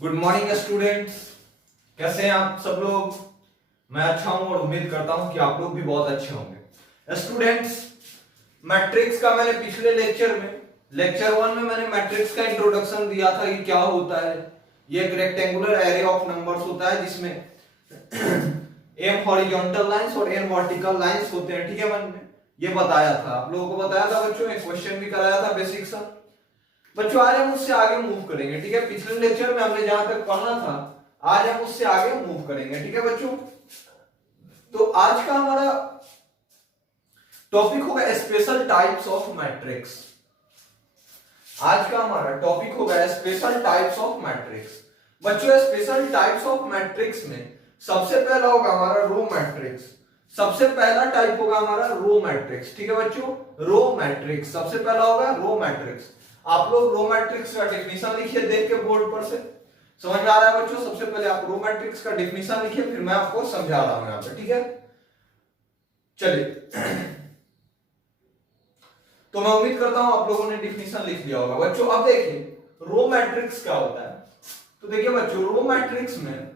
Good morning students. कैसे हैं आप सब लोग? मैं अच्छा हूं और उम्मीद करता हूं कि आप लोग भी बहुत अच्छे होंगे। स्टूडेंट्स, मैट्रिक्स का मैंने पिछले लेक्चर 1 में मैंने मैट्रिक्स का इंट्रोडक्शन दिया था कि क्या होता है। ये एक रेक्टेंगुलर एरे ऑफ नंबर्स होता है जिसमें m हॉरिजॉन्टल लाइंस और n वर्टिकल लाइंस होते हैं। ठीक है, मैंने ये बताया था, आप लोगों को बताया था बच्चों, एक क्वेश्चन भी कराया था बेसिक सा। बच्चों आज हम उससे आगे मूव करेंगे। ठीक है, पिछले लेक्चर में हमने जहां तक पढ़ा था आज हम उससे आगे मूव करेंगे। ठीक है बच्चों, तो आज का हमारा टॉपिक होगा स्पेशल टाइप्स ऑफ मैट्रिक्स। आज का हमारा टॉपिक होगा स्पेशल टाइप्स ऑफ मैट्रिक्स। बच्चों स्पेशल टाइप्स ऑफ मैट्रिक्स में सबसे पहला होगा हमारा रो मैट्रिक्स। सबसे पहला टाइप होगा हमारा रो मैट्रिक्स। ठीक है बच्चों, रो मैट्रिक्स सबसे पहला होगा रो मैट्रिक्स। आप लोग रो मैट्रिक्स का डेफिनेशन लिखिए देख के बोर्ड पर से। समझ में आ रहा है बच्चों? सबसे पहले आप रो मैट्रिक्स का डेफिनेशन लिखिए, फिर मैं आपको समझा रहा हूं यहां पे। ठीक है, चलिए तो मैं उम्मीद करता हूं आप लोगों ने डेफिनेशन लिख लिया होगा। बच्चों अब देखिए रो मैट्रिक्स क्या होता है। तो देखिए बच्चों रो मैट्रिक्स में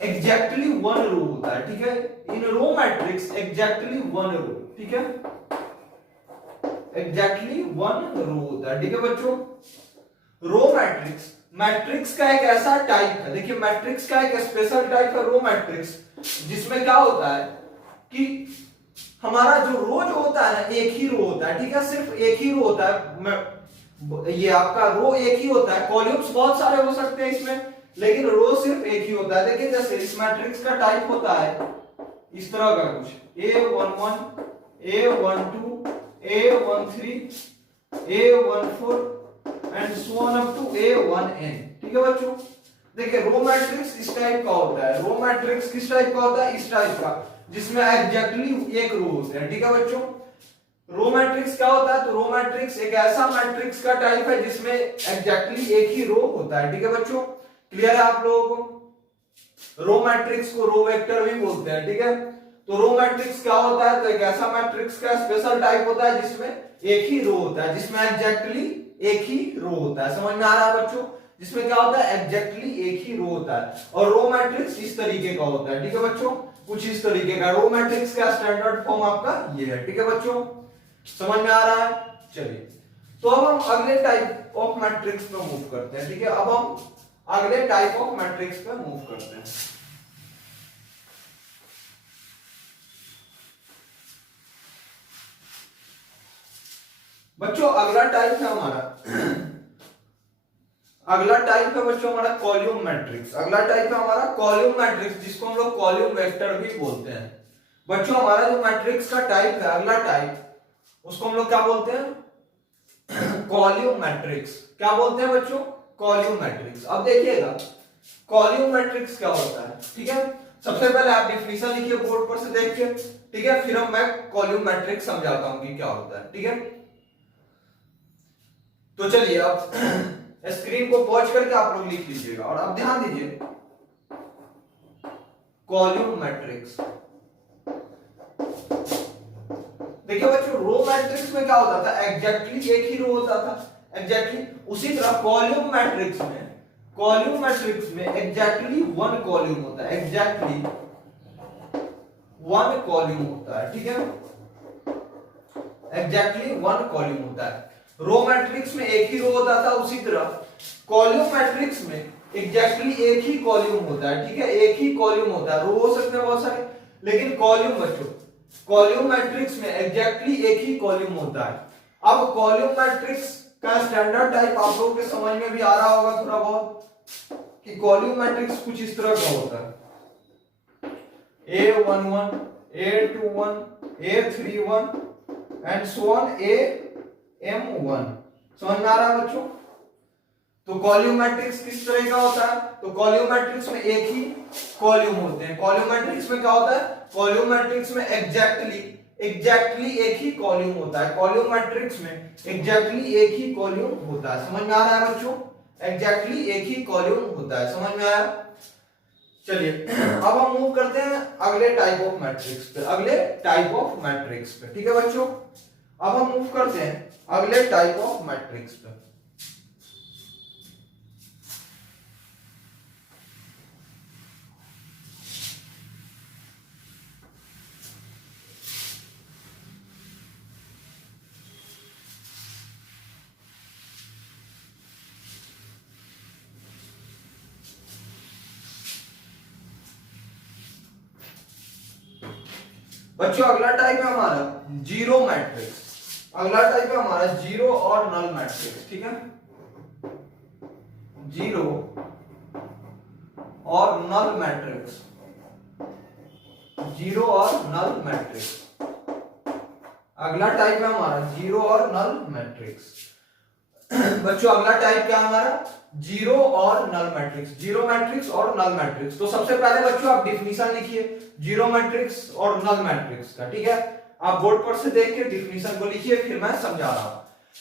एग्जैक्टली वन रो होता है। ठीक है, इन row matrix exactly one row. ठीक है, एग्जैक्टली वन रो होता है। ठीक है बच्चों, रो मैट्रिक्स का एक ऐसा टाइप है। देखिए मैट्रिक्स का एक स्पेशल टाइप है रो मैट्रिक्स, जिसमें क्या होता है कि हमारा जो रो जो होता है ना, एक ही रो होता है। ठीक है, सिर्फ एक ही रो होता है। ये आपका रो एक ही होता है। कॉलम्स बहुत सारे हो सकते हैं इसमें, लेकिन रो सिर्फ एक ही होता है। देखिए जैसे इस मैट्रिक्स का टाइप होता है इस तरह का कुछ A11 A12 A13 A14 and so on up to A1n। ठीक है बच्चों, देखिए रो मैट्रिक्स इस टाइप का होता है। रो मैट्रिक्स किस टाइप का होता है? इस टाइप का, जिसमें एग्जैक्टली एक रो होते हैं। ठीक है बच्चों, रो मैट्रिक्स क्या होता है? तो रो मैट्रिक्स एक ऐसा मैट्रिक्स का टाइप है जिसमें एग्जैक्टली एक ही रो होता है। ठीक है बच्चों, क्लियर है आप लोगों को? रो मैट्रिक्स को रो वेक्टर भी बोलते हैं। ठीक है, तो रो मैट्रिक्स क्या होता है? तो एक ऐसा मैट्रिक्स का स्पेशल टाइप होता है जिसमें एक ही रो होता है, जिसमें एग्जैक्टली एक ही रो होता है। समझ में आ रहा है बच्चों? जिसमें क्या होता है? एग्जैक्टली एक ही रो होता है। और रो मैट्रिक्स इस तरीके का होता है। ठीक है बच्चों, कुछ इस तरीके का रो मैट्रिक्स का स्टैंडर्ड फॉर्म आपका ये है। ठीक है बच्चों, समझ में आ रहा है? चलिए तो अब हम अगले टाइप ऑफ मैट्रिक्स पे मूव करते हैं। ठीक है, अब हम अगले टाइप ऑफ मैट्रिक्स पे मूव करते हैं। बच्चों अगला टाइप है बच्चों हमारा कॉलम मैट्रिक्स। अगला टाइप है हमारा कॉलम मैट्रिक्स, जिसको हम लोग कॉलम वेक्टर भी बोलते हैं। बच्चों हमारा जो मैट्रिक्स का टाइप है, अगला टाइप, उसको हम लोग क्या बोलते हैं? Column matrix. क्या बोलते हैं बच्चों? Column matrix. अब देखिएगा कॉलम मैट्रिक्स क्या होता है। ठीक है, सबसे पहले आप डेफिनेशन लिखिए बोर्ड पर से देख के। ठीक है, फिर मैं कॉलम मैट्रिक्स समझाता हूं कि क्या होता है। ठीक है, तो चलिए अब स्क्रीन को पॉज करके आप लोग लिख लीजिएगा और अब ध्यान दीजिए कॉलम मैट्रिक्स। देखिए बच्चों रो मैट्रिक्स में क्या होता था? एग्जैक्टली एक ही रो होता था, एग्जैक्टली। उसी तरह कॉलम मैट्रिक्स में एग्जैक्टली वन कॉलम होता है, एग्जैक्टली वन कॉलम होता है। ठीक है, एग्जैक्टली वन कॉलम होता है। रो मैट्रिक्स में एक ही रो होता था, उसी तरह कॉलम मैट्रिक्स में एग्जैक्टली एक ही कॉलम होता है। ठीक है, एक ही कॉलम होता है। रो हो सकते हैं बहुत सारे, लेकिन कॉलम बच्चों कॉलम मैट्रिक्स में एग्जैक्टली एक ही कॉलम होता है। अब कॉलम मैट्रिक्स का स्टैंडर्ड टाइप आप लोगों के समझ में भी आ रहा होगा थोड़ा बहुत, कि कॉलम मैट्रिक्स कुछ इस तरह का होता है A11 A21 A31 and so on AM1। समझ में आ रहा है बच्चों? तो कॉलम मैट्रिक्स किस तरह का होता है? तो कॉलम मैट्रिक्स में एक ही कॉलम होते हैं। कॉलम मैट्रिक्स में क्या होता है? कॉलम मैट्रिक्स में एग्जैक्टली एक ही कॉलम होता है। कॉलम मैट्रिक्स में एग्जैक्टली एक ही कॉलम होता है। समझ में आ रहा है बच्चों? एग्जैक्टली एक ही कॉलम होता है। समझ में आया? चलिए अब हम मूव करते हैं अगले टाइप ऑफ मैट्रिक्स पे, ठीक है बच्चों? अब हम मूव करते हैं अगले टाइप ऑफ मैट्रिक्स पे। बच्चों अगला टाइप है हमारा जीरो मैट्रिक्स। अगला टाइप है हमारा जीरो और नल मैट्रिक्स, ठीक है। जीरो और नल मैट्रिक्स, जीरो और नल मैट्रिक्स। अगला टाइप है हमारा जीरो और नल मैट्रिक्स। बच्चों अगला टाइप क्या है हमारा, जीरो और नल मैट्रिक्स। जीरो मैट्रिक्स और नल मैट्रिक्स। तो सबसे पहले बच्चों आप डिफिनीशन लिखिए जीरो मैट्रिक्स और नल मैट्रिक्स का, ठीक है। आप बोर्ड पर से देख के डिफिनीशन को लिखिए, फिर मैं समझा रहा हूं।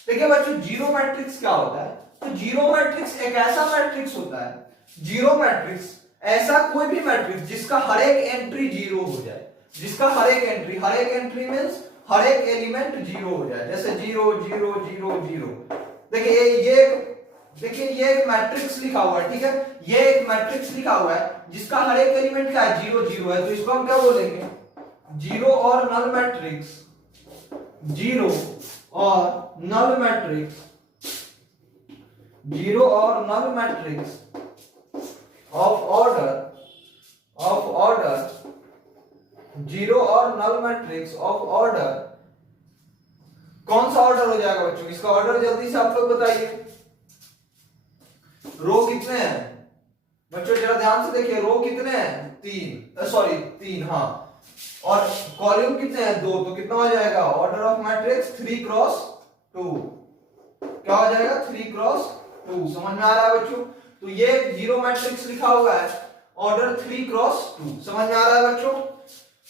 देखिए बच्चों जीरो मैट्रिक्स क्या होता है, तो जीरो मैट्रिक्स एक ऐसा मैट्रिक्स होता है, जीरो मैट्रिक्स ऐसा कोई भी मैट्रिक्स जिसका हर एक एंट्री जीरो हो जाए, जिसका हर एक एंट्री मींस हर एक एलिमेंट जीरो हो जाए, जैसे जीरो जीरो जीरो जीरो। देखिए ये एक मैट्रिक्स लिखा हुआ है, ठीक है। ये एक मैट्रिक्स लिखा हुआ है जिसका हर एक एलिमेंट क्या है, जीरो जीरो है, तो इसको हम क्या बोलेंगे, जीरो और नल मैट्रिक्स। जीरो और नल मैट्रिक्स, जीरो और null matrix of order zero और नल मैट्रिक्स ऑफ ऑर्डर। कौन सा ऑर्डर हो जाएगा बच्चों, इसका ऑर्डर जल्दी से आप लोग बताइए। रो कितने हैं बच्चों, जरा ध्यान से देखिए, रो कितने हैं, तीन, हाँ। और कॉलम कितने हैं, दो, तो कितना हो जाएगा, ऑर्डर ऑफ मैट्रिक्स 3 क्रॉस 2। क्या हो जाएगा, 3 क्रॉस 2। समझ में आ रहा है बच्चों। तो ये जीरो मैट्रिक्स लिखा हुआ है, ऑर्डर 3 क्रॉस 2। समझ में आ रहा है बच्चों।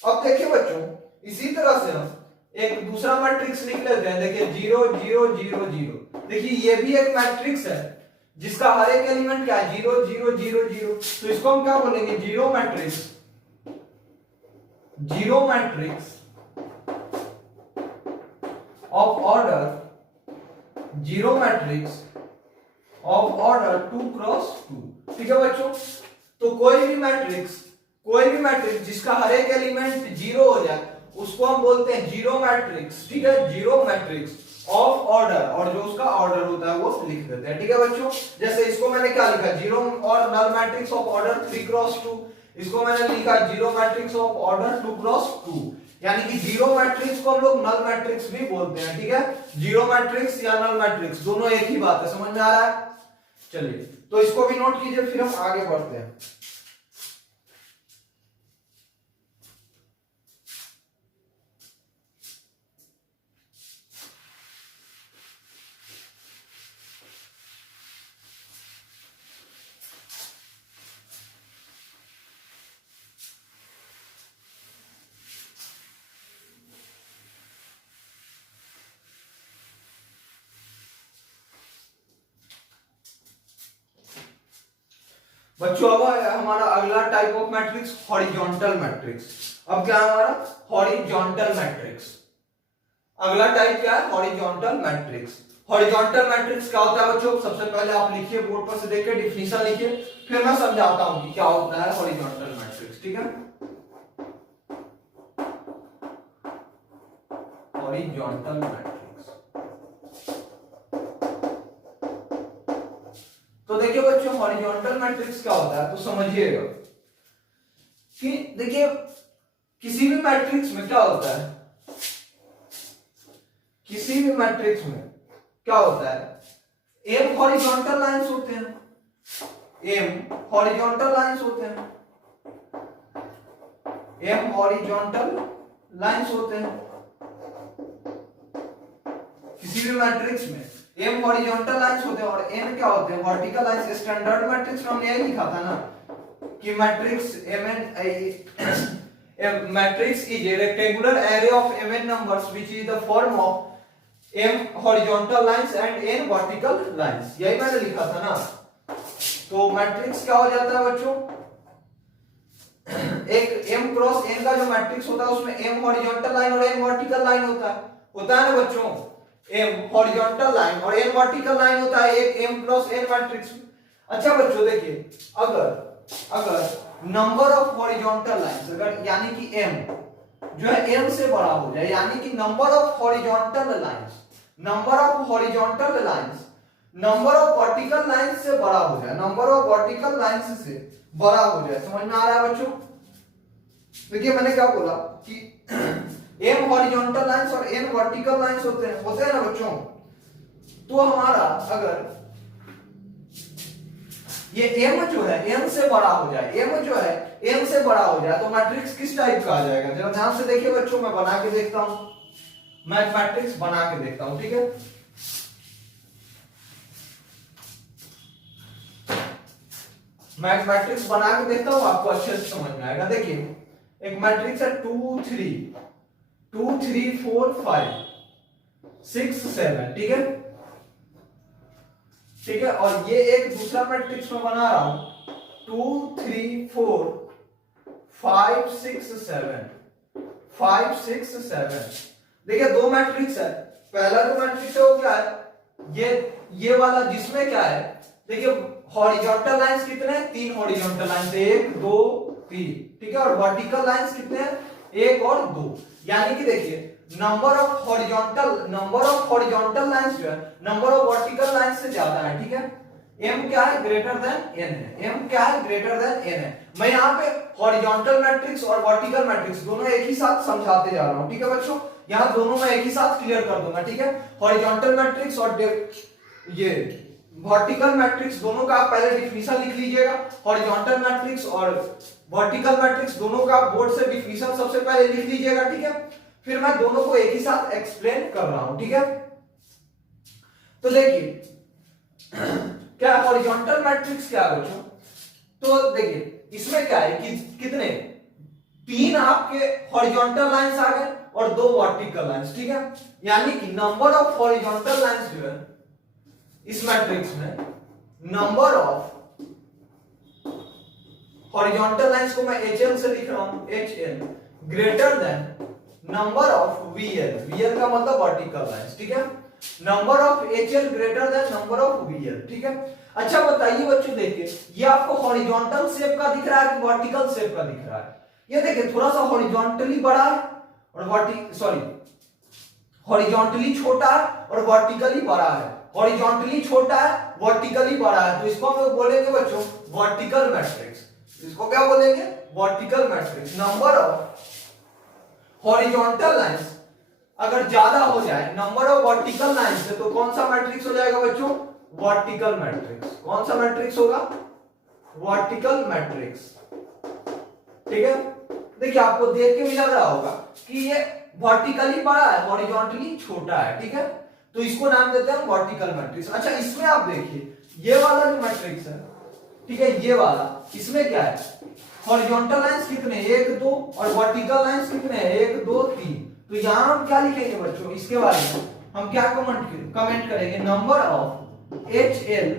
अब देखिए बच्चों इसी तरह से हम एक दूसरा मैट्रिक्स लिख लेते हैं। देखिए जीरो जीरो जीरो जीरो। देखिए ये भी एक मैट्रिक्स है जिसका हर एक एलिमेंट क्या है, जीरो जीरो जीरो जीरो। तो इसको हम क्या बोलेंगे, zero matrix. Zero matrix of order, zero matrix of order 2 cross 2। ठीक है बच्चों। तो कोई भी मैट्रिक्स जिसका हर एक एलिमेंट जीरो हो जाए उसको हम बोलते हैं जीरो मैट्रिक्स, ठीक है। जीरो मैट्रिक्स ऑफ ऑर्डर, और जो उसका ऑर्डर होता है वो लिख देते हैं, ठीक है बच्चों। जैसे इसको मैंने क्या लिखा, जीरो और null matrix of order 3 cross 2। इसको मैंने लिखा zero matrix of order 2 cross 2। यानी कि जीरो मैट्रिक्स को हम लोग नल मैट्रिक्स भी बोलते हैं, ठीक है। जीरो मैट्रिक्स या नल मैट्रिक्स दोनों एक ही बात है, समझ में आ रहा है। चलिए तो इसको भी नोट कीजिए, फिर हम आगे बढ़ते हैं। बच्चों अब हमारा अगला type of matrix horizontal matrix. अब क्या है हमारा, हॉरिजॉन्टल मैट्रिक्स। अगला टाइप क्या है, हॉरिजॉन्टल मैट्रिक्स। हॉरिजॉन्टल मैट्रिक्स क्या होता है बच्चों, सबसे पहले आप लिखिए, बोर्ड पर से देख के डिफिनीशन लिखिए, फिर मैं समझाता हूं कि क्या होता है हॉरिजॉन्टल मैट्रिक्स, ठीक है। हॉरिजॉन्टल मैट्रिक्स, तो देखिए बच्चों हॉरिजॉन्टल मैट्रिक्स क्या होता है तो समझिएगा कि देखिए किसी भी मैट्रिक्स में क्या होता है, किसी भी मैट्रिक्स में क्या होता है, एम हॉरिजॉन्टल लाइंस होते हैं, एम हॉरिजॉन्टल लाइंस होते हैं, एम हॉरिजॉन्टल लाइंस होते हैं किसी भी मैट्रिक्स में। एम हॉरिजॉन्टल लाइंस होते हैं और एन क्या होते हैं, वर्टिकल लाइंस। स्टैंडर्ड मैट्रिक्स में हमने यही लिखा था ना कि matrix matrix is a rectangular array of mn numbers which is the form of m horizontal lines and n vertical lines. यही मैंने लिखा था ना। तो मैट्रिक्स क्या हो जाता है बच्चों, एक m क्रॉस n का जो मैट्रिक्स होता है उसमें m हॉरिजॉन्टल लाइन और n वर्टिकल लाइन होता है। होता है ना बच्चों, m हॉरिजॉन्टल लाइन और n वर्टिकल लाइन होता है एक m प्लस n मैट्रिक्स। अच्छा बच्चों देखिए, अगर नंबर ऑफ हॉरिजॉन्टल लाइंस, अगर यानी कि m जो है m से बड़ा हो जाए, यानी कि number of horizontal lines number of vertical lines से बड़ा हो जाए, नंबर ऑफ वर्टिकल लाइंस से बड़ा हो जाए। समझ में आ रहा है बच्चों? देखिए मैंने क्या बोला कि m हॉरिजॉन्टल लाइंस और n वर्टिकल लाइंस होते हैं ना बच्चों। तो हमारा अगर ये m जो है m से बड़ा हो जाए, तो मैट्रिक्स किस टाइप का आ जाएगा? जरा ध्यान से देखिए बच्चों, मैं बना के देखता हूं, मैं मैट्रिक्स बना के देखता हूं, ठीक है। मैं मैट्रिक्स बना के देखता हूं, आपको अच्छे से समझ में आएगा। देखिए एक मैट्रिक्स है 2 3 4 5 6 7, ठीक है, और ये एक दूसरा मैट्रिक्स में बना रहा हूं 2 3 4 5 6 7। देखिए दो मैट्रिक्स है, पहला जो मैट्रिक्स है वो क्या है, ये वाला, जिसमें क्या है, देखिए हॉरिजॉन्टल लाइंस कितने हैं? 3 हॉरिजॉन्टल लाइंस, 1 2 3, ठीक है, और वर्टिकल लाइंस कितने हैं? 1 और 2। यानी कि देखिए नंबर ऑफ हॉरिजॉन्टल लाइंस जो है नंबर ऑफ वर्टिकल लाइंस से ज्यादा है, ठीक है। m क्या है? ग्रेटर देन n है। मैं यहाँ पे हॉरिजॉन्टल मैट्रिक्स और वर्टिकल मैट्रिक्स दोनों एक ही साथ समझाते जा रहा हूँ, ठीक है बच्चों। यहाँ दोनों मैं एक ही साथ क्लियर कर दूंगा, ठीक है। हॉरिजॉन्टल मैट्रिक्स और ये वर्टिकल मैट्रिक्स दोनों का आप पहले डिफिनीशन लिख लीजिएगा। हॉरिजॉन्टल मैट्रिक्स और वर्टिकल मैट्रिक्स दोनों का बोर्ड से डिफिनीशन सबसे पहले लिख लीजिएगा, ठीक है। फिर मैं दोनों को एक ही साथ एक्सप्लेन कर रहा हूं, ठीक है। तो देखिए क्या हॉरिजॉन्टल मैट्रिक्स क्या है बच्चों? तो देखिए इसमें क्या है कि कितने 3 आपके हॉरिजॉन्टल लाइंस आ गए और 2 वर्टिकल लाइंस, ठीक है। यानी कि नंबर ऑफ हॉरिजॉन्टल लाइंस जो है इस मैट्रिक्स में, नंबर ऑफ हॉरिजॉन्टल लाइंस को मैं HL से लिख रहा हूं, HL greater than number of VL का मतलब वर्टिकल लाइंस, ठीक है। Number of HL greater than number of VL, ठीक है। अच्छा बताइए बच्चों, देखिए ये आपको हॉरिजॉन्टल शेप का दिख रहा है कि वर्टिकल शेप का दिख रहा है? ये देखिए थोड़ा सा हॉरिजॉन्टली बड़ा है और हॉरिजॉन्टली छोटा है और वर्टिकली बड़ा है। हॉरिजॉन्टली छोटा है, वर्टिकली बड़ा है, तो इसको हम लोग बोलेंगे बच्चों वर्टिकल मैट्रिक्स। इसको क्या बोलेंगे? Vertical matrix. Number of horizontal lines अगर ज्यादा हो जाए नंबर ऑफ वर्टिकल लाइंस से, तो कौन सा मैट्रिक्स हो जाएगा बच्चों? Vertical matrix. कौन सा मैट्रिक्स होगा? वर्टिकल मैट्रिक्स, ठीक है। देखिए आपको देख के भी लग रहा होगा कि ये वर्टिकली बड़ा है, हॉरिजॉन्टली छोटा है, ठीक है। तो इसको नाम देते हैं वर्टिकल मैट्रिक्स। अच्छा इसमें आप देखिए ये वाला जो मैट्रिक्स है, ठीक है, ये वाला, इसमें क्या है? हॉरिजॉन्टल लाइंस कितने? 1 2 और वर्टिकल लाइंस कितने हैं? 1 2 3। तो यहां हम क्या लिखेंगे बच्चों इसके बारे में? हम क्या कमेंट करेंगे? Number of HL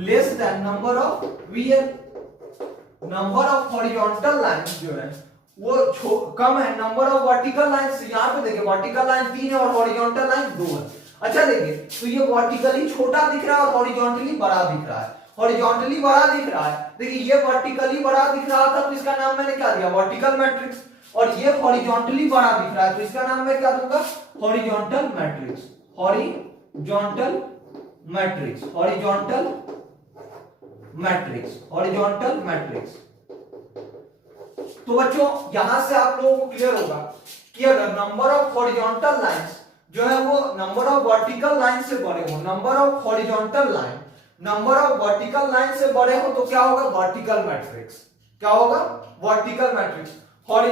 less than number of VL। Number of horizontal lines जो है वो कम है नंबर ऑफ वर्टिकल लाइंस। यहां पे देखिए वर्टिकल लाइन 3 है और हॉरिजॉन्टल लाइन 2 है। अच्छा देखिए तो ये वर्टिकली छोटा दिख रहा है और हॉरिजॉन्टली बड़ा दिख रहा है। हॉरिजॉन्टली बड़ा दिख रहा है, देखिए ये वर्टिकली बड़ा दिख रहा था तो इसका नाम मैंने क्या दिया? Vertical matrix. और ये हॉरिजॉन्टली बड़ा दिख रहा है तो इसका नाम मैं क्या दूंगा? Horizontal matrix. Horizontal matrix, horizontal matrix, horizontal matrix. तो बच्चों यहां से आप लोगों को क्लियर होगा कि अगर नंबर ऑफ हॉरिजॉन्टल लाइंस जो है वो नंबर ऑफ वर्टिकल लाइन से बड़े हो, number of horizontal line number of vertical line से बड़े हो, तो क्या होगा? Vertical matrix. क्या होगा? Vertical matrix.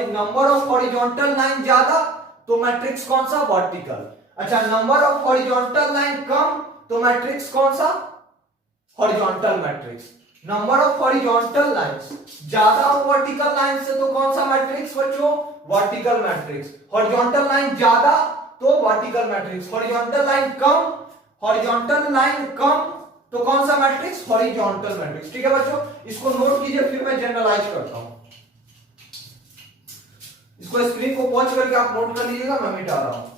Number of horizontal line ज्यादा तो मैट्रिक्स कौन सा? वर्टिकल। अच्छा नंबर ऑफ हॉरिजॉन्टल लाइन कम तो मैट्रिक्स कौन सा? Horizontal matrix. Number of horizontal lines ज्यादा हो वर्टिकल लाइन से तो कौन सा मैट्रिक्स बच्चों? Vertical matrix. हॉरिजॉन्टल लाइन ज्यादा तो वर्टिकल मैट्रिक्स। हॉरिजॉन्टल लाइन कम तो कौन सा मैट्रिक्स? Horizontal matrix. ठीक है बच्चों, इसको नोट कीजिए, फिर मैं जनरलाइज करता हूं। इसको स्क्रीन को पॉज करके आप नोट कर लीजिएगा, मैं मिटा रहा हूं।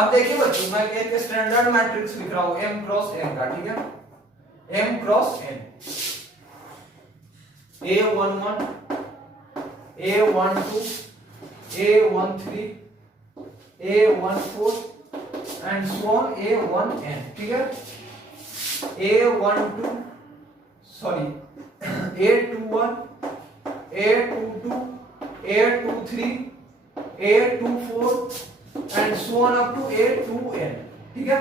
अब देखिए बच्चों, मैं एक स्टैंडर्ड मैट्रिक्स लिख रहा हूं m क्रॉस n का, ठीक है, m cross n, a11 a12 a13 a14 and so on a1n, ठीक है, a12 sorry a21 a22 a23 a24 and so on up to a2n, ठीक है।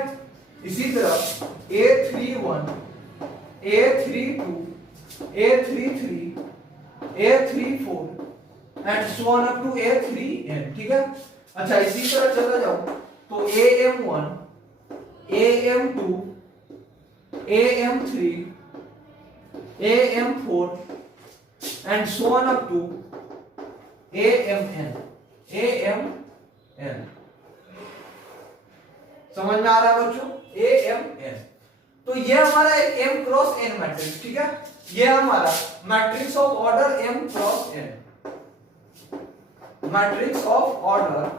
इसी तरह a31 a32 a33 a34 and so on up to a3n, ठीक है। अच्छा इसी तरह चला जाओ तो am1 am2 am3 am4 and so on up to amn amn। समझ में आ रहा है बच्चों, amn। तो ये हमारा एक m क्रॉस n मैट्रिक्स, ठीक है, ये हमारा matrix of order m cross n, matrix of order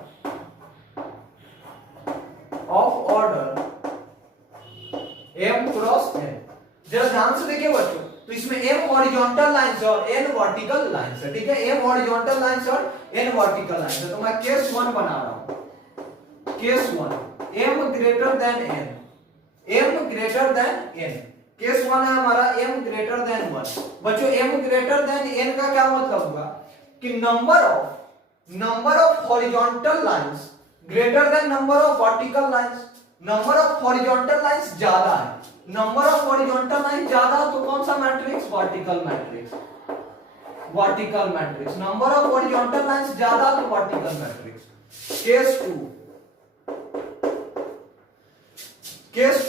m cross n। जरा ध्यान से देखिए बच्चों, तो इसमें m हॉरिजॉन्टल लाइंस है और n वर्टिकल लाइंस है, ठीक है, m हॉरिजॉन्टल लाइंस और n वर्टिकल लाइंस है। तो मैं केस 1 बना रहा हूं, case 1 m greater than n, m greater than n, case 1 है हमारा m ग्रेटर देन 1। बच्चों m ग्रेटर देन n का क्या मतलब होगा कि number of horizontal lines greater than number of vertical lines. Number of horizontal lines ज्यादा है, नंबर ऑफ हॉरिजॉन्टल लाइन ज्यादा हो तो कौन सा matrix, vertical matrix, vertical matrix. Number of horizontal lines ज्यादा तो वर्टिकल मैट्रिक्स। केस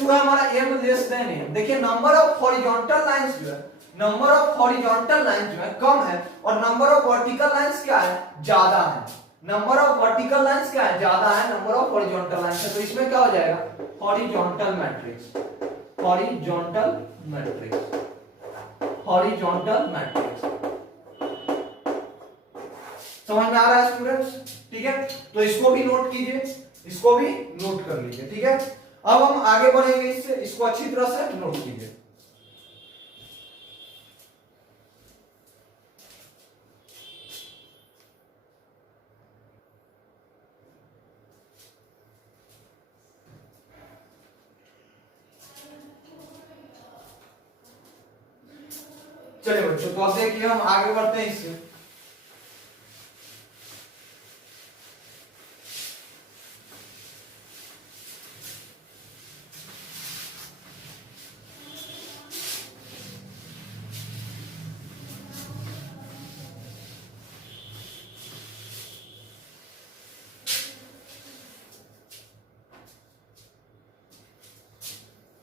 2 है हमारा m लेस देन n। देखिए नंबर ऑफ हॉरिजॉन्टल लाइंस जो है, नंबर ऑफ हॉरिजॉन्टल लाइंस जो है कम है और नंबर ऑफ वर्टिकल लाइंस क्या है, ज्यादा है। नंबर ऑफ वर्टिकल लाइंस क्या है, ज्यादा है, नंबर ऑफ हॉरिजॉन्टल लाइंस है। तो इसमें क्या हो जाएगा, horizontal matrix, horizontal matrix, horizontal matrix. समझ में आ रहा है स्टूडेंट्स, ठीक है। तो इसको भी नोट कीजिए, इसको भी नोट कर लीजिए, ठीक है। अब हम आगे बढ़ेंगे इससे, इसको अच्छी तरह से नोट कीजिए। चलिए बच्चों, तो अब देखिए हम आगे बढ़ते हैं इससे।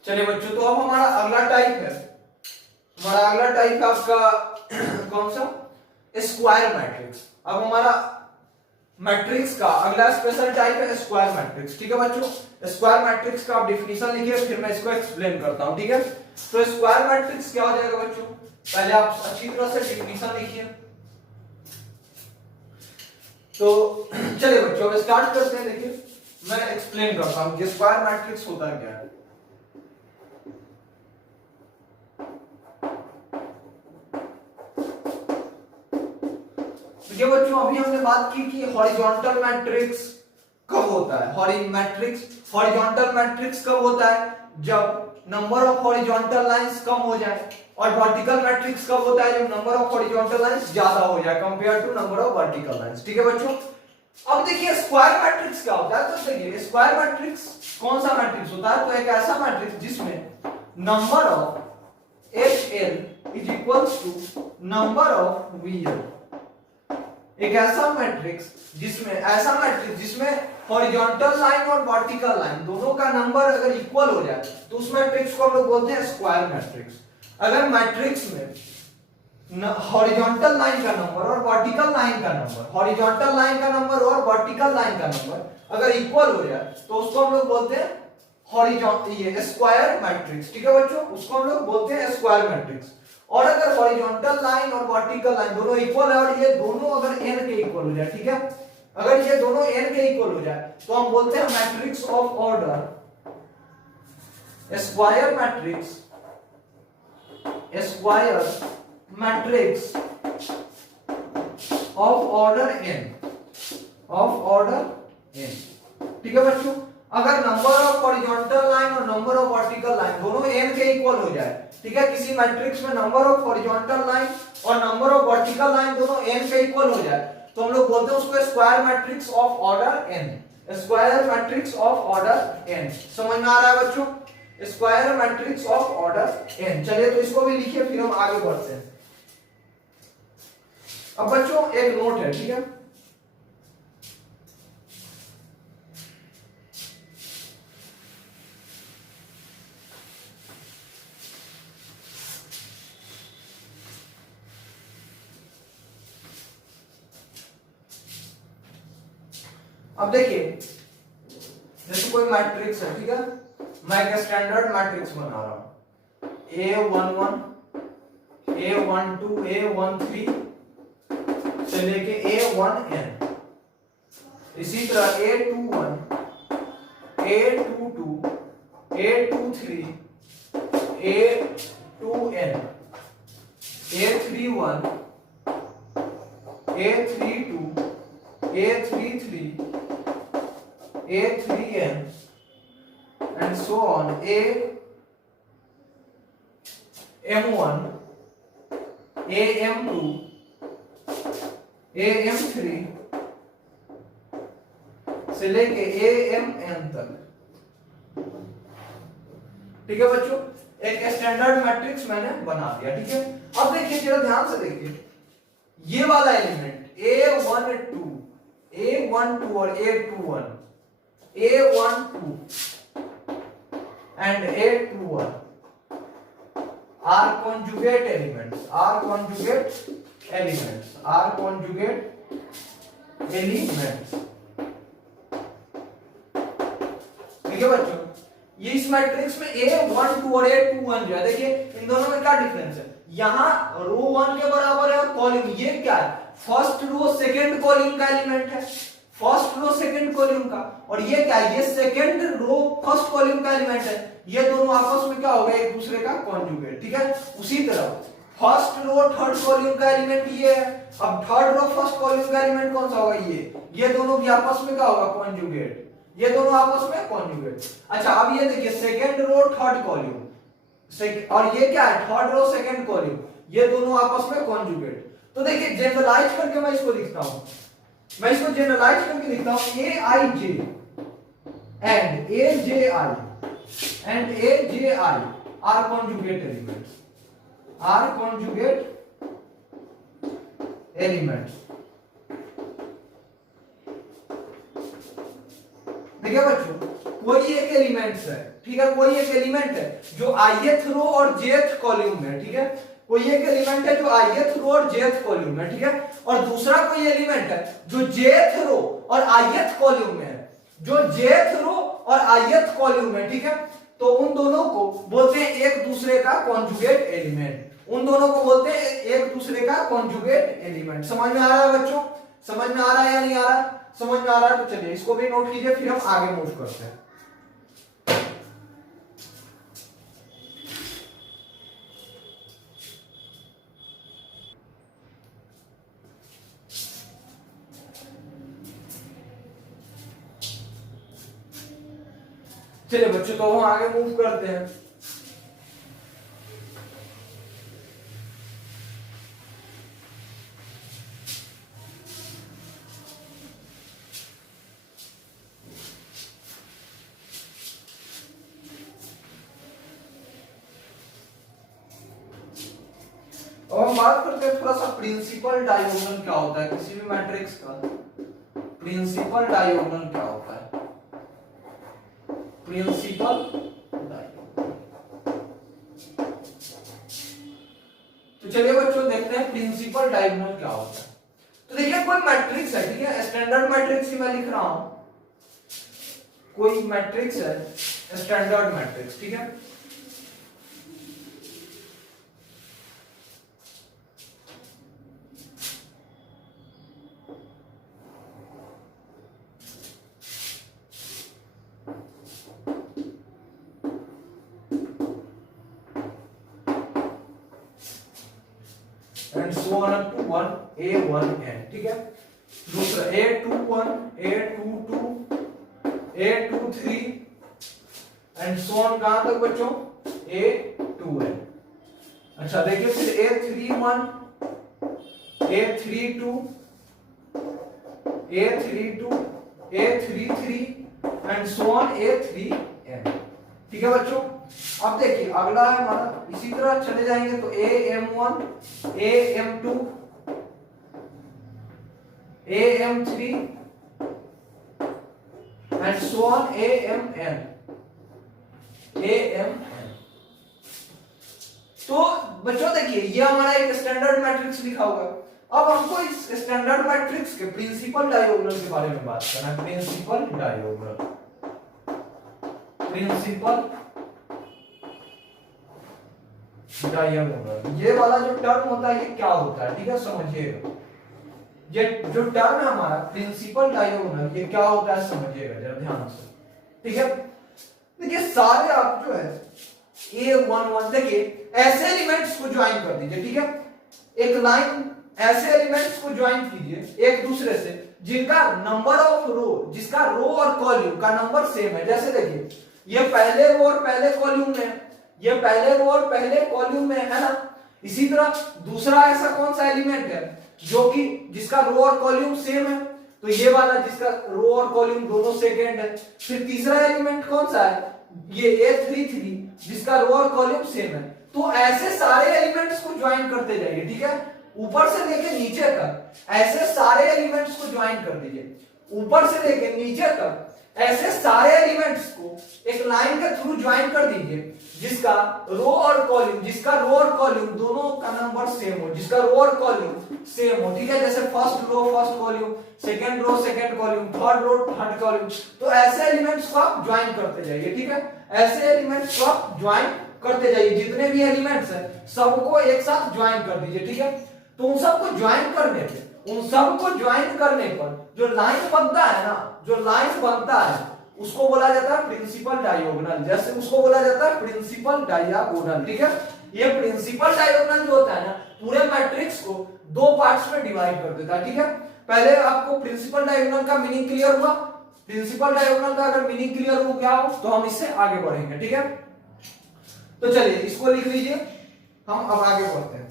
चलिए बच्चों, तो अब हमारा अगला टाइप है, हमारा अगला टाइप है आपका कौन सा, स्क्वायर मैट्रिक्स। अब हमारा मैट्रिक्स का अगला स्पेशल टाइप है स्क्वायर मैट्रिक्स, ठीक है बच्चों। स्क्वायर मैट्रिक्स का आप डिफिनीशन लिखिए, फिर मैं इसको एक्सप्लेन करता हूं, ठीक है। तो स्क्वायर मैट्रिक्स क्या हो जाएगा बच्चों, पहले आप अच्छी तरह से डिफिनीशन लिखिए। तो चलिए बच्चों, अब स्टार्ट करते हैं। देखिए मैं एक्सप्लेन करता हूं कि स्क्वायर मैट्रिक्स होता क्या है। ये बच्चों अभी हमने बात की कि हॉरिजॉन्टल मैट्रिक्स कब होता है, हॉरिजॉन्टल मैट्रिक्स कब होता है, जब नंबर ऑफ हॉरिजॉन्टल लाइंस कम हो जाए, और वर्टिकल मैट्रिक्स कब होता है, जब नंबर ऑफ हॉरिजॉन्टल लाइंस ज्यादा हो जाए compare to number of vertical lines, ठीक है बच्चों। अब देखिए स्क्वायर मैट्रिक्स क्या होता है। तो देखिए स्क्वायर मैट्रिक्स कौन सा मैट्रिक्स होता है, तो एक ऐसा मैट्रिक्स जिसमें number of HL is equals to number of VL। एक ऐसा मैट्रिक्स जिसमें हॉरिजॉन्टल लाइन और वर्टिकल लाइन दोनों का नंबर अगर इक्वल हो जाए तो उस मैट्रिक्स को हम लोग बोलते हैं स्क्वायर मैट्रिक्स। अगर मैट्रिक्स में हॉरिजॉन्टल लाइन का नंबर और वर्टिकल लाइन का नंबर, हॉरिजॉन्टल लाइन का नंबर और वर्टिकल लाइन का नंबर अगर इक्वल हो जाए तो उसको हम लोग बोलते हैं हॉरिजॉन्टल स्क्वायर मैट्रिक्स, ठीक है बच्चों, उसको हम लोग बोलते हैं स्क्वायर मैट्रिक्स। और अगर हॉरिजॉन्टल लाइन और वर्टिकल लाइन दोनों इक्वल है और ये दोनों अगर n के इक्वल हो जाए, ठीक है, अगर ये दोनों n के इक्वल हो जाए तो हम बोलते हैं matrix of order square matrix of order n, ठीक है बच्चों। अगर नंबर ऑफ हॉरिजॉन्टल लाइन और नंबर ऑफ वर्टिकल लाइन दोनों n के इक्वल हो जाए, ठीक है, किसी मैट्रिक्स में नंबर ऑफ हॉरिजॉन्टल लाइन और नंबर ऑफ वर्टिकल लाइन दोनों n के इक्वल हो जाए तो हम लोग बोलते हैं उसको square matrix of order n, square matrix of order n। समझ में आ रहा है बच्चों? Square matrix of order n। चलिए तो इसको भी लिखिए, फिर हम आगे बढ़ते हैं। अब बच्चों एक नोट है, ठीक है, अब देखिए जैसे कोई मैट्रिक्स है, ठीक है, मैं एक स्टैंडर्ड मैट्रिक्स बना रहा हूं A11 A12 A13 से लेके A1n, इसी तरह A21 A22 A23 A2n A31 A32 A33 A3n and so on, AM1 AM2 AM3 से लेके AMN तक, ठीक है बच्चों। एक स्टैंडर्ड मैट्रिक्स मैंने बना दिया, ठीक है। अब देखिए जरा ध्यान से देखिए, ये वाला एलिमेंट A12 और A21 A12 and A21 are conjugate elements, ठीक है बच्चों। ये इस मैट्रिक्स में A12 और A21 जो है, देखिए इन दोनों में क्या डिफरेंस है, यहाँ रो 1 के बराबर है और कॉलम ये क्या है, फर्स्ट रो सेकंड कॉलम का एलिमेंट है, फर्स्ट रो सेकंड कॉलम का, और ये क्या है, ये सेकंड रो फर्स्ट कॉलम का एलिमेंट है। ये दोनों आपस में क्या होगा, एक दूसरे का कॉन्जुगेट, ठीक है। उसी तरह फर्स्ट रो थर्ड कॉलम का एलिमेंट ये है, अब थर्ड रो फर्स्ट कॉलम का एलिमेंट कौन सा होगा, ये दोनों भी आपस में क्या होगा, कॉन्जुगेट, ये दोनों आपस में कॉन्जुगेट। अच्छा अब ये देखिए सेकंड रो थर्ड कॉलम और ये क्या है, थर्ड रो सेकंड कॉलम, ये दोनों आपस में कॉन्जुगेट। तो देखिए जनरलाइज करके मैं इसको लिखता हूं, मैं इसको जनरलाइज करके लिखता हूं AIJ and AJI are conjugate elements, देखिए बच्चों कोई एक एलिमेंट्स है, ठीक है, कोई एक एलिमेंट है जो ith रो और jth कॉलम में, ठीक है, कोई एक एलिमेंट है जो ith रो और jth कॉलम में, ठीक है, और दूसरा कोई एलिमेंट है जो jth रो और ith कॉलम में है, जो jth रो और ith कॉलम में, ठीक है। तो उन दोनों को बोलते हैं एक दूसरे का कॉन्जुगेट एलिमेंट, उन दोनों को बोलते हैं एक दूसरे का कॉन्जुगेट एलिमेंट। समझ में आ रहा है बच्चों, समझ में आ रहा है या नहीं आ रहा? समझ में आ रहा है तो चलिए इसको भी नोट कीजिए, फिर हम आगे मूव करते हैं। चलिए बच्चों तो हम आगे मूव करते हैं। और हम बात करते हैं थोड़ा सा प्रिंसिपल डायगोनल क्या होता है किसी भी मैट्रिक्स का। प्रिंसिपल डायगोनल क्या होता है, प्रिंसिपल डायगोनल। तो चलिए बच्चों देखते हैं प्रिंसिपल डायगोनल क्या होता है। तो देखिए कोई मैट्रिक्स है, ठीक है, स्टैंडर्ड मैट्रिक्स ही मैं लिख रहा हूं, कोई मैट्रिक्स है स्टैंडर्ड मैट्रिक्स, ठीक है। And so on up to 1 A1N, ठीक है। दूसरा A21 A22 A23 and so on कहां तक बच्चों A2N। अच्छा देखिए फिर A31 A32 A32 A33 and so on A3N, ठीक है बच्चों। अब देखिए अगला है हमारा, इसी तरह चले जाएंगे तो AM1 AM2 AM3 and so on AMN। तो बच्चों देखिए ये हमारा एक स्टैंडर्ड मैट्रिक्स लिखा हुआ है। अब हमको इस स्टैंडर्ड मैट्रिक्स के प्रिंसिपल डायगोनल के बारे में बात करना है। प्रिंसिपल डायगोनल ये वाला जो टर्म होता है ये क्या होता है, ठीक है, समझिएगा। ये जो टर्म है हमारा प्रिंसिपल डायगोनल ये क्या होता है समझिएगा जरा ध्यान से, ठीक है। देखिए सारे आप जो है A11 देखिए ऐसे एलिमेंट्स को ज्वाइन कर दीजिए, ठीक है। एक लाइन ऐसे एलिमेंट्स को ज्वाइन कीजिए एक दूसरे से जिनका नंबर ऑफ रो, जिसका रो और कॉलम का नंबर सेम है। जैसे देखिए ये पहले रो और पहले कॉलम में है, ये पहले रो और पहले कॉलम में है ना। इसी तरह दूसरा ऐसा कौन सा एलिमेंट है जो कि जिसका रो और कॉलम सेम है, तो ये वाला जिसका रो और कॉलम दोनों सेकेंड है। फिर तीसरा एलिमेंट कौन सा है, ये A33 जिसका रो और कॉलम सेम है। तो ऐसे सारे एलिमेंट्स को ज्वाइन करते जाइए, ठीक है, ऊपर से लेके नीचे तक ऐसे सारे एलिमेंट्स को ज्वाइन कर दीजिए। ऊपर से लेके नीचे तक ऐसे सारे एलिमेंट्स को एक लाइन के थ्रू ज्वाइन कर दीजिए जिसका रो और कॉलम दोनों का नंबर सेम हो, जिसका रो और कॉलम सेम हो, ठीक है। जैसे first row first column, second row second column, third row third column. तो ऐसे एलिमेंट्स को आप ज्वाइन करते जाइए, ठीक है। ऐसे एलिमेंट्स को आप ज्वाइन करते जाइए, जितने भी एलिमेंट्स हैं सबको एक साथ ज्वाइन कर दीजिए, ठीक है। तो उन सबको ज्वाइन करने पर जो लाइन बनता है ना, जो लाइन बनता है उसको बोला जाता है प्रिंसिपल डायगोनल। जैसे उसको बोला जाता है प्रिंसिपल डायगोनल, ठीक है। ये प्रिंसिपल डायगोनल जो होता है ना पूरे मैट्रिक्स को दो पार्ट्स में डिवाइड कर देता है, ठीक है। पहले आपको प्रिंसिपल डायगोनल का मीनिंग क्लियर हुआ। प्रिंसिपल डायगोनल का अगर मीनिंग क्लियर हो गया हो तो हम इससे आगे बढ़ेंगे, ठीक है। तो चलिए इसको लिख लीजिए, हम अब आगे बढ़ते हैं।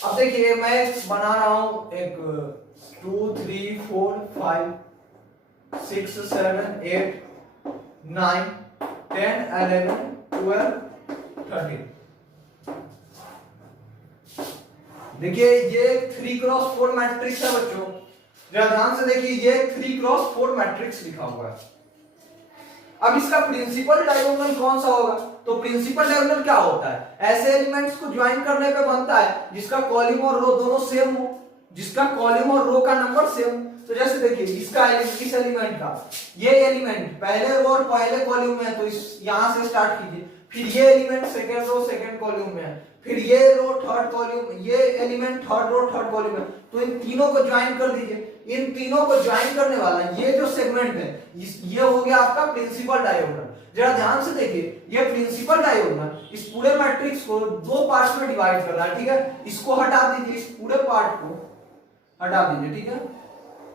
अब देखिए मैं बना रहा हूं एक 2 3 4 5 6 7 8 9 10 11 12 13। देखिए ये 3x4 मैट्रिक्स है बच्चों, जरा ध्यान से देखिए ये 3x4 मैट्रिक्स लिखा हुआ है। अब इसका प्रिंसिपल डायगोनल कौन सा होगा, तो प्रिंसिपल डायगोनल क्या होता है, ऐसे एलिमेंट्स को ज्वाइन करने पे बनता है जिसका कॉलम और रो दोनों सेम हो, जिसका कॉलम और रो का नंबर सेम। तो जैसे देखिए इसका इस एलिमेंट का ये एलिमेंट पहले रो और पहले कॉलम में है तो इस यहां से स्टार्ट कीजिए। फिर ये element second row second column में है, फिर ये रो थर्ड कॉलम, ये element third row third column में। तो इन तीनों को ज्वाइन कर दीजिए। इन तीनों को ज्वाइन करने वाला ये जो सेगमेंट है ये हो गया आपका प्रिंसिपल डायगोनल। जरा ध्यान से देखिए ये प्रिंसिपल डायगोनल इस पूरे मैट्रिक्स को दो पार्ट्स में डिवाइड कर रहा है, ठीक है। इसको हटा दीजिए, इस पूरे पार्ट को हटा दीजिए, ठीक है।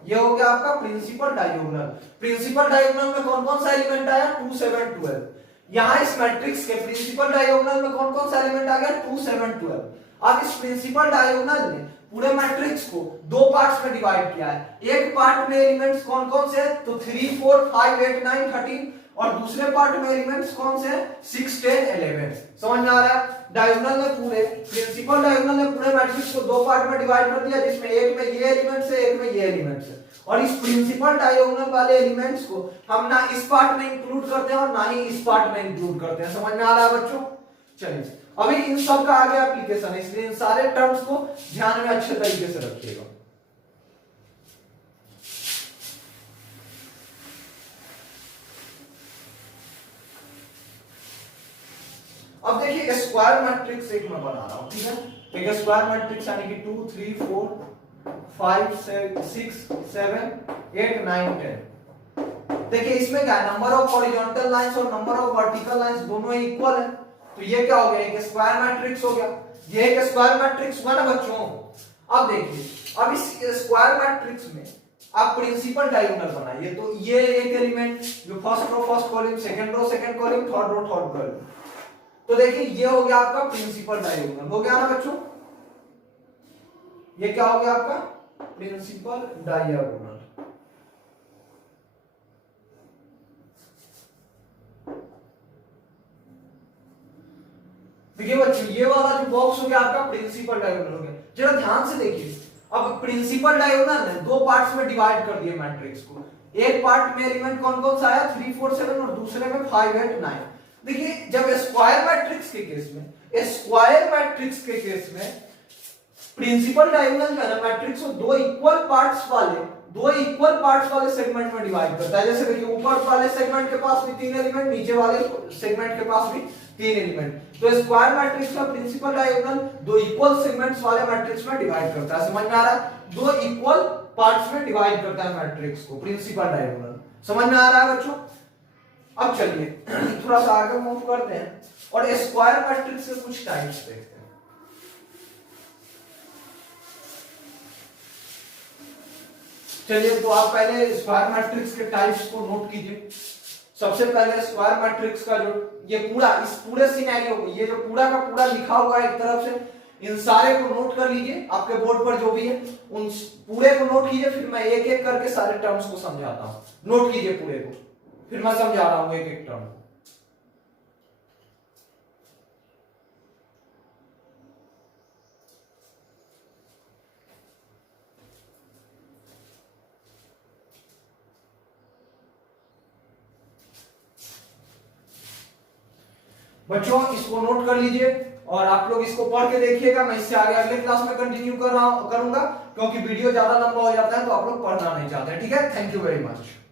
ये हो गया आपका प्रिंसिपल डायगोनल। प्रिंसिपल डायगोनल में कौन कौन सा एलिमेंट आया, 2 7 12। यहां इस मैट्रिक्स के प्रिंसिपल डायगोनल में कौन कौन सा एलिमेंट आ गया, 2 7 12। अब इस प्रिंसिपल डायगोनल ने पूरे मैट्रिक्स को दो पार्ट्स में डिवाइड किया है। एक पार्ट में एलिमेंट्स कौन कौन से हैं, तो 3 4 5 8 9 13, और दूसरे पार्ट में एलिमेंट्स कौन से हैं, 6 10 11। समझ में आ रहा है। डायगोनल ने पूरे प्रिंसिपल डायगोनल ने पूरे मैट्रिक्स को दो पार्ट में डिवाइड कर दिया, जिसमें एक में ये एलिमेंट्स है, एक में ये एलिमेंट्स है। और इस प्रिंसिपल डायगोनल वाले एलिमेंट्स को हम ना इस पार्ट में इंक्लूड करते हैं और ना ही इस पार्ट में इंक्लूड करते हैं। समझ में आ रहा है बच्चों। चलिए अभी इन सब का आगे एप्लीकेशन है, इसलिए इन सारे टर्म्स को ध्यान में अच्छे तरीके से रखिएगा। अब देखिए स्क्वायर मैट्रिक्स एक मैं बना रहा हूं, ठीक है। एक स्क्वायर मैट्रिक्स यानी कि 2 3 4 5 6 7 8 9 10। देखिए इसमें क्या है, नंबर ऑफ हॉरिजॉन्टल लाइंस और नंबर ऑफ वर्टिकल लाइंस दोनों इक्वल है, तो ये क्या हो गया, एक स्क्वायर मैट्रिक्स हो गया। ये एक स्क्वायर मैट्रिक्स हुआ ना बच्चों। अब देखिए, अब इस स्क्वायर मैट्रिक्स में आप प्रिंसिपल डायगोनल बनाइए, तो ये एक एलिमेंट जो first row first column, second row second column, third row third column, तो देखिए ये हो गया आपका प्रिंसिपल डायगोनल, हो गया ना बच्चों। ये क्या हो गया आपका प्रिंसिपल डायगोनल। देखिए बच्चों ये वाला जो बॉक्स हो गया आपका प्रिंसिपल डायगोनल हो गया। जरा ध्यान से देखिए, अब प्रिंसिपल डायगोनल है, दो पार्ट्स में डिवाइड कर दिए मैट्रिक्स को। एक पार्ट में एलिमेंट कौन कौन सा आया, 3 4 7 और दूसरे में 5 8 9। देखिए जब स्क्वायर मैट्रिक्स के केस में, स्क्वायर मैट्रिक्स के केस में प्रिंसिपल डायगोनल का मैट्रिक्स को दो इक्वल पार्ट्स वाले सेगमेंट में डिवाइड करता है। जैसे देखिए ऊपर वाले सेगमेंट के पास भी 3 एलिमेंट, नीचे वाले सेगमेंट के पास भी 3 एलिमेंट। तो स्क्वायर मैट्रिक्स का प्रिंसिपल डायगोनल दो इक्वल सेगमेंट्स वाले मैट्रिक्स में डिवाइड करता है। समझ में आ रहा है, दो इक्वल पार्ट्स में डिवाइड करता है मैट्रिक्स को प्रिंसिपल डायगोनल। समझ में आ रहा है बच्चों। अब चलिए थोड़ा सा आगे मूव करते हैं और स्क्वायर मैट्रिक्स के कुछ टाइप्स देखते हैं। चलिए तो आप पहले स्क्वायर मैट्रिक्स के टाइप्स को नोट कीजिए। सबसे पहले स्क्वायर मैट्रिक्स का जो ये पूरा, इस पूरे सिनेरियो को, ये जो पूरा का पूरा लिखा हुआ है एक तरफ से, इन सारे को नोट कर लीजिए आपके बोर्ड पर जो भी है, उन पूरे को नोट कीजिए। फिर मैं एक एक करके सारे टर्म्स को समझाता हूं। नोट कीजिए पूरे को, फिर मैं समझा रहा हूं एक एक टर्म। बच्चों इसको नोट कर लीजिए और आप लोग इसको पढ़ के देखिएगा। मैं इससे आगे अगले क्लास में कंटिन्यू करूंगा, क्योंकि वीडियो ज्यादा लंबा हो जाता है तो आप लोग पढ़ना नहीं चाहते। ठीक है, थैंक यू वेरी मच।